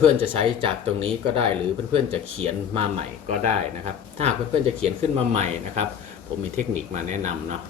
เพื่อนๆจะใช้จากตรงนี้ก็ได้ หรือเพื่อนๆจะเขียนมาใหม่ก็ได้นะครับ ถ้าหากเพื่อนๆจะเขียนขึ้นมาใหม่นะครับ ผมมีเทคนิคมาแนะนำเนาะ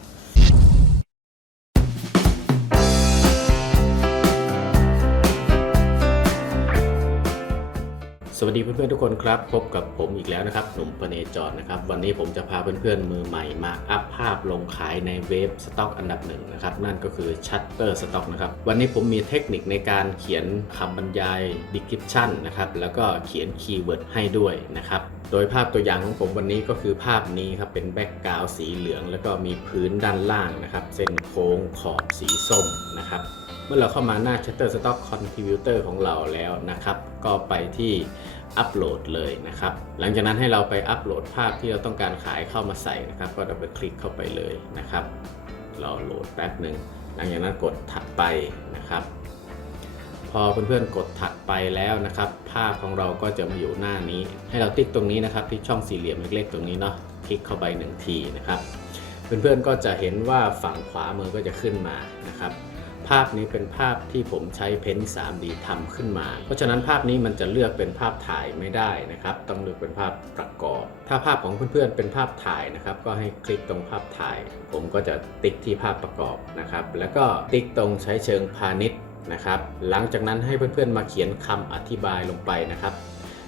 วัสดีเพื่อนๆทุกคนครับ พบกับผมอีกแล้วนะครับหนุ่มปเนจรนะครับ วันนี้ผมจะพาเพื่อนๆมือใหม่มาอัพภาพลงขายในเว็บสต็อกอันดับหนึ่งนะครับ นั่นก็คือ Shutterstock นะครับ วันนี้ผมมีเทคนิคในการเขียนคำบรรยาย description นะครับ แล้วก็เขียนคีย์เวิร์ดให้ด้วยนะครับ โดยภาพตัวอย่างของผมวันนี้ก็คือภาพนี้ครับเป็นแบ็กกราวสีเหลือง แล้วก็มีพื้นด้านล่างนะครับ เส้นโค้งขอบสีส้มนะครับ เมื่อเราเข้ามาหน้า Shutterstock Contributor ของเราแล้วนะครับ ก็ไปที่อัปโหลดเลยนะครับ หลังจากนั้นให้เราไปอัปโหลดภาพที่เราต้องการขายเข้ามาใส่นะครับ ก็เราไปคลิกเข้าไปเลยนะครับรอโหลดแป๊บหนึ่งหลังจากนั้นกดถัดไปนะครับ พอเพื่อนๆกดถัดไปแล้วนะครับ ภาพของเราก็จะมาอยู่หน้านี้ ให้เราติ๊กตรงนี้นะครับที่ช่องสี่เหลี่ยมเล็กๆ ตรงนี้เนาะคลิกเข้าไปหนึ่งทีนะครับ เพื่อนๆก็จะเห็นว่าฝั่งขวามือก็จะขึ้นมานะครับภาพนี้เป็นภาพที่ผมใช้เพ้นท์ 3D ทำขึ้นมา เพราะฉะนั้นภาพนี้มันจะเลือกเป็นภาพถ่ายไม่ได้นะครับ ต้องเลือกเป็นภาพประกอบ ถ้าภาพของเพื่อนๆเป็นภาพถ่ายนะครับ ก็ให้คลิกตรงภาพถ่าย ผมก็จะติ๊กที่ภาพประกอบนะครับ แล้วก็ติ๊กตรงใช้เชิงพาณิชย์ นะครับ หลังจากนั้นให้เพื่อนๆมาเขียนคำอธิบายลงไปนะครับ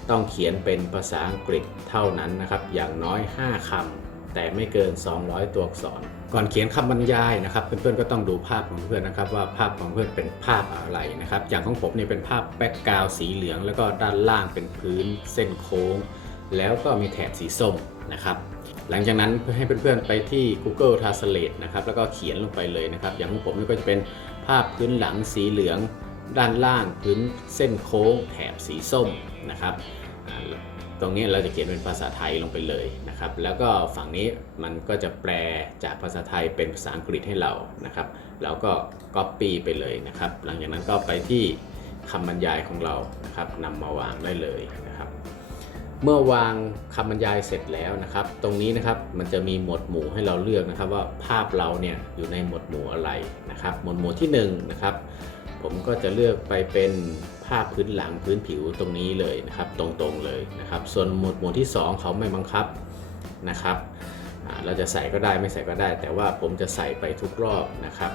ต้องเขียนเป็นภาษาอังกฤษเท่านั้นนะครับ อย่างน้อย 5คำแต่ไม่เกิน 200 ตัวอักษร ก่อนเขียนคำบรรยายนะครับ เพื่อนๆก็ต้องดูภาพของเพื่อนนะครับ ว่าภาพของเพื่อนเป็นภาพอะไรนะครับ อย่างของผมเนี่ยเป็นภาพแบ็กกราวสีเหลือง แล้วก็ด้านล่างเป็นพื้นเส้นโค้ง แล้วก็มีแถบสีส้มนะครับหลังจากนั้นเพื่อให้เพื่อนๆไปที่ Google Translate นะครับแล้วก็เขียนลงไปเลยนะครับ อย่างของผมนี่ก็จะเป็น ภาพพื้นหลังสีเหลือง ด้านล่างพื้นเส้นโค้งแถบสีส้มนะครับตรงนี้เราจะเขียนเป็นภาษาไทยลงไปเลยนะครับ แล้วก็ฝั่งนี้มันก็จะแปลจากภาษาไทยเป็นภาษาอังกฤษให้เรานะครับเราก็ Copy ไปเลยนะครับ หลังจากนั้นก็ไปที่คำบรรยายของเรานะครับนำมาวางได้เลยนะครับ เมื่อวางคำบรรยายเสร็จแล้วนะครับ ตรงนี้นะครับมันจะมีหมวดหมู่ให้เราเลือกนะครับ ว่าภาพเราเนี่ยอยู่ในหมวดหมู่อะไรนะครับ หมวดหมู่ที่1นงนะครับ ผมก็จะเลือกไปเป็นภาพพื้นหลังพื้นผิวตรงนี้เลยนะครับ ตรงๆเลยนะครับ ส่วนหมวดหมู่ที่ 2 เขาไม่บังคับนะครับเราจะใส่ก็ได้ไม่ใส่ก็ได้ แต่ว่าผมจะใส่ไปทุกรอบนะครับ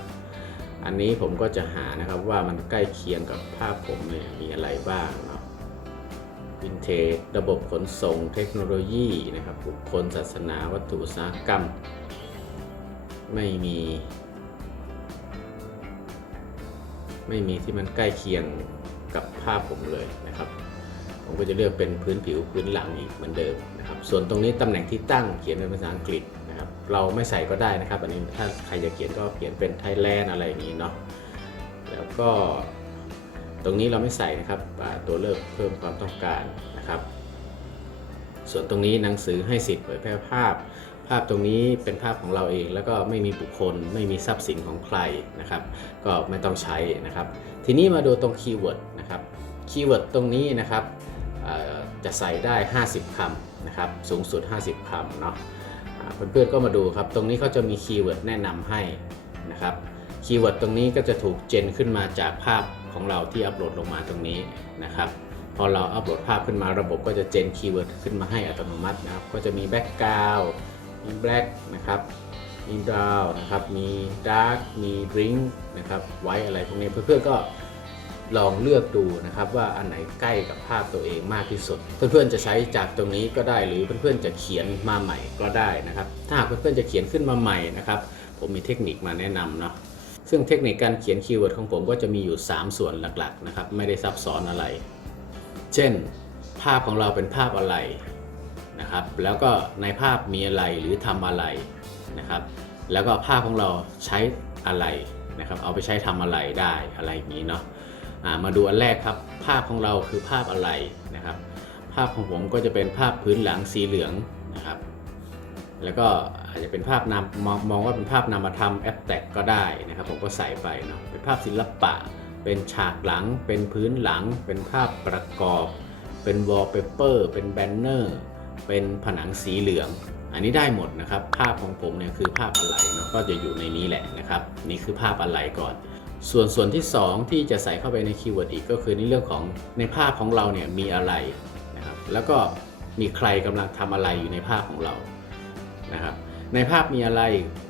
อันนี้ผมก็จะหานะครับว่ามันใกล้เคียงกับภาพผมเนี่ยมีอะไรบ้างเนาะ วินเทจระบบขนส่งเทคโนโลยีนะครับบุคคลศาสนาวัตถุสาหกรรม ไม่มี ไม่มีที่มันใกล้เคียงกับภาพผมเลยนะครับ ผมก็จะเลือกเป็นพื้นผิวพื้นหลังอีกเหมือนเดิมนะครับ ส่วนตรงนี้ตำแหน่งที่ตั้งเขียนเป็นภาษาอังกฤษนะครับ เราไม่ใส่ก็ได้นะครับ อันนี้ถ้าใครจะเขียนก็เขียนเป็นไทยแลนด์อะไรอย่างนี้เนาะแล้วก็ ตรงนี้เราไม่ใส่นะครับตัวเลือกเพิ่มความต้องการนะครับ ส่วนตรงนี้หนังสือให้สิทธิ์เผยแพร่ภาพ ภาพตรงนี้เป็นภาพของเราเอง แล้วก็ไม่มีบุคคล ไม่มีทรัพย์สินของใครนะครับ ก็ไม่ต้องใช้นะครับ ทีนี้มาดูตรงคีย์เวิร์ดนะครับคีย์เวิร์ดตรงนี้นะครับจะใส่ได้ 50 คำนะครับ สูงสุด 50 คำเนาะอ่าเพื่อนๆก็มาดูครับ ตรงนี้เขาจะมีคีย์เวิร์ดแนะนำให้นะครับ คีย์เวิร์ดตรงนี้ก็จะถูกเจนขึ้นมาจากภาพ ของเราที่อัปโหลดลงมาตรงนี้นะครับพอเราอัปโหลดภาพขึ้นมาระบบก็จะเจนคีย์เวิร์ดขึ้นมาให้อัตโนมัตินะครับ ก็จะมีแบ็กกราวด์มีแบล็กนะครับมีดาวนะครับมีดาร์กมีดริงนะครับไว้อะไรพวกนี้เพื่อนๆก็ลองเลือกดูนะครับว่าอันไหนใกล้กับภาพตัวเองมากที่สุด เพื่อนๆจะใช้จากตรงนี้ก็ได้หรือเพื่อนๆจะเขียนมาใหม่ก็ได้นะครับ ถ้าหากเพื่อนๆจะเขียนขึ้นมาใหม่นะครับ ผมมีเทคนิคมาแนะนำเนาะ ซึ่งเทคนิคการเขียนคีย์เวิร์ดของผมก็จะมีอยู่ 3 ส่วนหลักๆนะครับ ไม่ได้ซับซ้อนอะไร เช่น ภาพของเราเป็นภาพอะไรนะครับ แล้วก็ในภาพมีอะไรหรือทำอะไรนะครับ แล้วก็ภาพของเราใช้อะไรนะครับ เอาไปใช้ทำอะไรได้อะไรอย่างนี้เนาะอ่ามาดูอันแรกครับ ภาพของเราคือภาพอะไรนะครับ ภาพของผมก็จะเป็นภาพพื้นหลังสีเหลืองนะครับ แล้วก็ อาจจะเป็นภาพนามมองมองว่าเป็นภาพนามธรรมแอปแตกก็ได้นะครับผมก็ใส่ไปเนาะเป็นภาพศิลปะ เป็นฉากหลัง เป็นพื้นหลัง เป็นภาพประกอบ เป็นวอลเปเปอร์เป็นแบนเนอร์เป็นผนังสีเหลือง อันนี้ได้หมดนะครับ ภาพของผมเนี่ยคือภาพอะไรเนาะก็จะอยู่ในนี้แหละนะครับนี่คือภาพอะไรก่อนส่วนส่วนที่ 2 ที่จะใส่เข้าไปในคีย์เวิร์ดอีกก็คือในเรื่องของในภาพของเราเนี่ยมีอะไรนะครับแล้วก็มีใครกำลังทำอะไรอยู่ในภาพของเรานะครับ ในภาพมีอะไร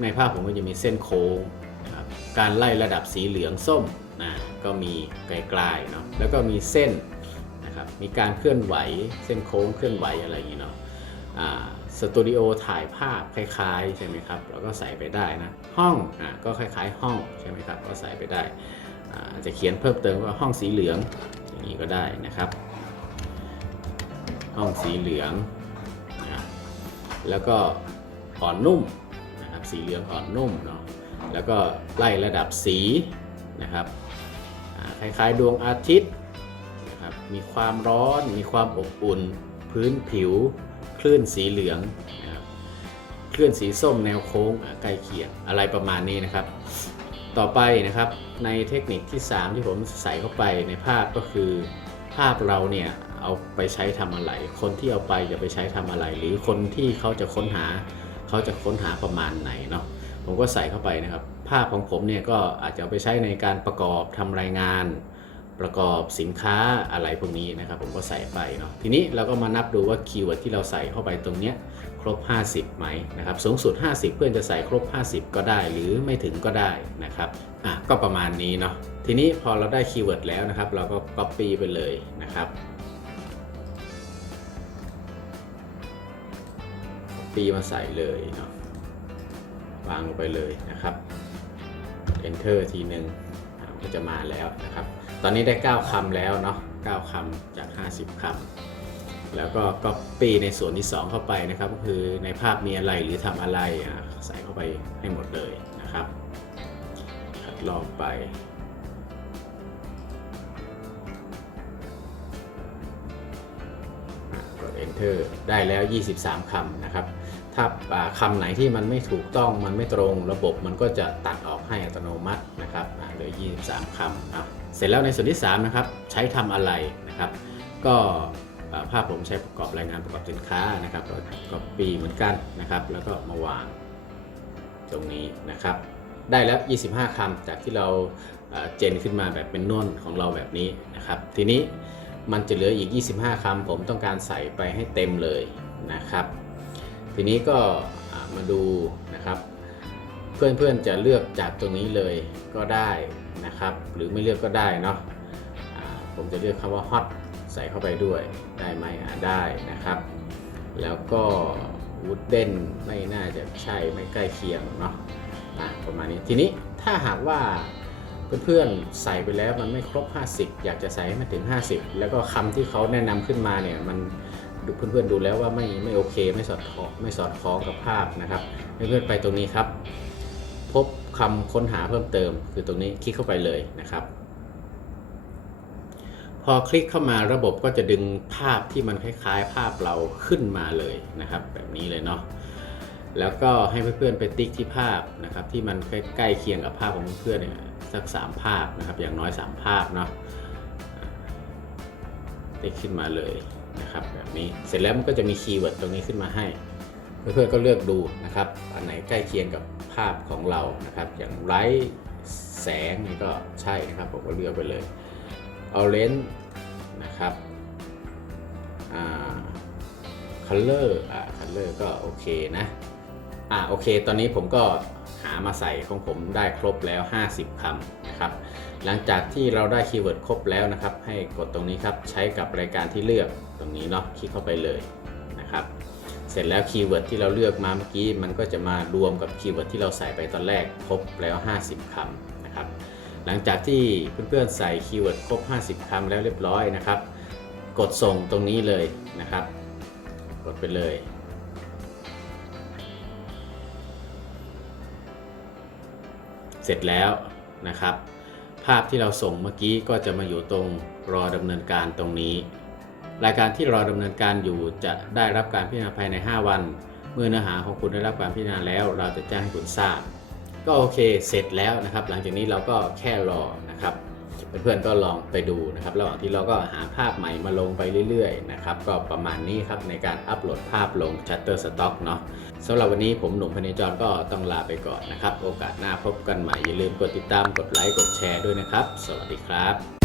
ในภาพผมก็จะมีเส้นโค้งนะครับการไล่ระดับสีเหลืองส้มนะก็มีไกลๆเนาะแล้วก็มีเส้นนะครับมีการเคลื่อนไหวเส้นโค้งเคลื่อนไหวอะไรอย่างนี้เนาะอ่าสตูดิโอถ่ายภาพคล้ายๆใช่ไหมครับเราก็ใส่ไปได้นะห้องอะก็คล้ายๆ ห้องใช่ไหมครับก็ใส่ไปได้อ่าอาจจะเขียนเพิ่มเติมว่าห้องสีเหลืองอย่างนี้ก็ได้นะครับ ห้องสีเหลืองนะแล้วก็ อ่อนนุ่มนะครับสีเหลืองอ่อนนุ่มเนาะแล้วก็ไล่ระดับสีนะครับคล้ายๆดวงอาทิตย์นะครับมีความร้อน มีความอบอุ่น พื้นผิว คลื่นสีเหลืองนะครับคลื่นสีส้มแนวโค้งใกล้เคียงอะไรประมาณนี้นะครับ ต่อไปนะครับในเทคนิคที่ 3 ที่ผมใส่เข้าไปในภาพก็คือ ภาพเราเนี่ยเอาไปใช้ทำอะไร คนที่เอาไปจะไปใช้ทำอะไร หรือคนที่เขาจะค้นหา เขาจะค้นหาประมาณไหนเนาะผมก็ใส่เข้าไปนะครับ ภาพของผมเนี่ยก็อาจจะเอาไปใช้ในการประกอบทำรายงาน ประกอบสินค้าอะไรพวกนี้นะครับ ผมก็ใส่ไปเนาะทีนี้เราก็มานับดูว่าคีย์เวิร์ดที่เราใส่เข้าไปตรงเนี้ยครบ 50ไหมนะครับสูงสุด 50 เพื่อนจะใส่ครบ 50 ก็ได้ หรือไม่ถึงก็ได้นะครับอะก็ประมาณนี้เนาะทีนี้พอเราได้คีย์เวิร์ดแล้วนะครับ เราก็ Copy ไปเลยนะครับ Copy มาใส่เลยเนาะวางลงไปเลยนะครับ Enter ทีหนึ่งก็จะมาแล้วนะครับ ตอนนี้ได้ 9คำแล้วเนาะ9คำจาก 50คำแล้วก็ Copy ในส่วนที่ 2 เข้าไปนะครับ ก็คือในภาพมีอะไรหรือทำอะไรใส่เข้าไปให้หมดเลยนะครับคัดลอกไปกด enter ได้แล้ว 23คำนะครับ ถ้าอ่าคำไหนที่มันไม่ถูกต้องมันไม่ตรงระบบมันก็จะตัดออกให้อัตโนมัตินะครับเหลือ 23 คำอะเสร็จแล้วในส่วนที่3นะครับใช้ทำอะไรนะครับ ก็ภาพผมใช้ประกอบรายงานประกอบสินค้านะครับก็ก็ปีเหมือนกันนะครับ แล้วก็มาวางตรงนี้นะครับ ได้แล้ว 25คำจากที่เราเจนขึ้นมาแบบเป็นนวนของเราแบบนี้นะครับ ทีนี้มันจะเหลืออีก 25คำผมต้องการใส่ไปให้เต็มเลยนะครับ ทีนี้ก็มาดูนะครับ เพื่อนๆจะเลือกจากตรงนี้เลยก็ได้นะครับ หรือไม่เลือกก็ได้เนาะผมจะเลือกคำว่า hot ใส่เข้าไปด้วยได้ไหมได้นะครับ แล้วก็ wooden ไม่น่าจะใช่ไม่ใกล้เคียงเนาะะประมาณนี้ทีนี้ถ้าหากว่าเพื่อนๆใส่ไปแล้วมันไม่ครบ 50 อยากจะใส่ให้มันถึง 50 แล้วก็คำที่เขาแนะนำขึ้นมาเนี่ยมัน เพื่อนๆดูแล้วว่าไม่ไม่โอเคไม่สอดคล้องไม่สอดคล้องกับภาพนะครับเพื่อนๆไปตรงนี้ครับ พบคำค้นหาเพิ่มเติม คือตรงนี้คลิกเข้าไปเลยนะครับ พอคลิกเข้ามาระบบก็จะดึงภาพที่มันคล้ายๆ ภาพเราขึ้นมาเลยนะครับ แบบนี้เลยเนาะแล้วก็ให้เพื่อนๆไปติ๊กที่ภาพนะครับ ที่มันใกล้เคียงกับภาพของเพื่อนเนี่ยสักสามภาพนะครับ อย่างน้อยสามภาพเนาะติ๊กขึ้นมาเลย นะครับแบบนี้เสร็จแล้วมันก็จะมีคีย์เวิร์ดตรงนี้ขึ้นมาให้ เพื่อนๆก็เลือกดูนะครับ อันไหนใกล้เคียงกับภาพของเรานะครับ อย่างไร้แสงนี่ก็ใช่นะครับ ผมก็เลือกไปเลย orange นะครับอ่า color อ่า color ก็โอเคนะอ่าโอเค ตอนนี้ผมก็หามาใส่ของผมได้ครบแล้ว 50คำนะครับ หลังจากที่เราได้คีย์เวิร์ดครบแล้วนะครับ ให้กดตรงนี้ครับใช้กับรายการที่เลือกตรงนี้เนาะคลิกเข้าไปเลยนะครับ เสร็จแล้วคีย์เวิร์ดที่เราเลือกมาเมื่อกี้ มันก็จะมารวมกับคีย์เวิร์ดที่เราใส่ไปตอนแรกครบแล้ว 50คำนะครับ หลังจากที่เพื่อนๆใส่คีย์เวิร์ดครบ 50คำแล้วเรียบร้อยนะครับ กดส่งตรงนี้เลยนะครับ กดไปเลยเสร็จแล้วนะครับาพที่เราส่งเมื่อกี้ก็จะมาอยู่ตรงรอดำเนินการตรงนี้ รายการที่รอดำเนินการอยู่จะได้รับการพิจารณาภายใน 5 วัน เมื่อเนื้อหาของคุณได้รับการพิจารณาแล้ว เราจะแจ้งให้คุณทราบ ก็โอเคเสร็จแล้วนะครับ หลังจากนี้เราก็แค่รอนะครับ เพื่อนๆก็ลองไปดูนะครับ ระหว่างที่เราก็หาภาพใหม่มาลงไปเรื่อยๆนะครับ ก็ประมาณนี้ครับในการอัปโหลดภาพลง Shutterstock เนาะสำหรับวันนี้ผมหนุ่มพเนจรก็ต้องลาไปก่อนนะครับ โอกาสหน้าพบกันใหม่อย่าลืมกดติดตามกดไลค์กดแชร์ด้วยนะครับ สวัสดีครับ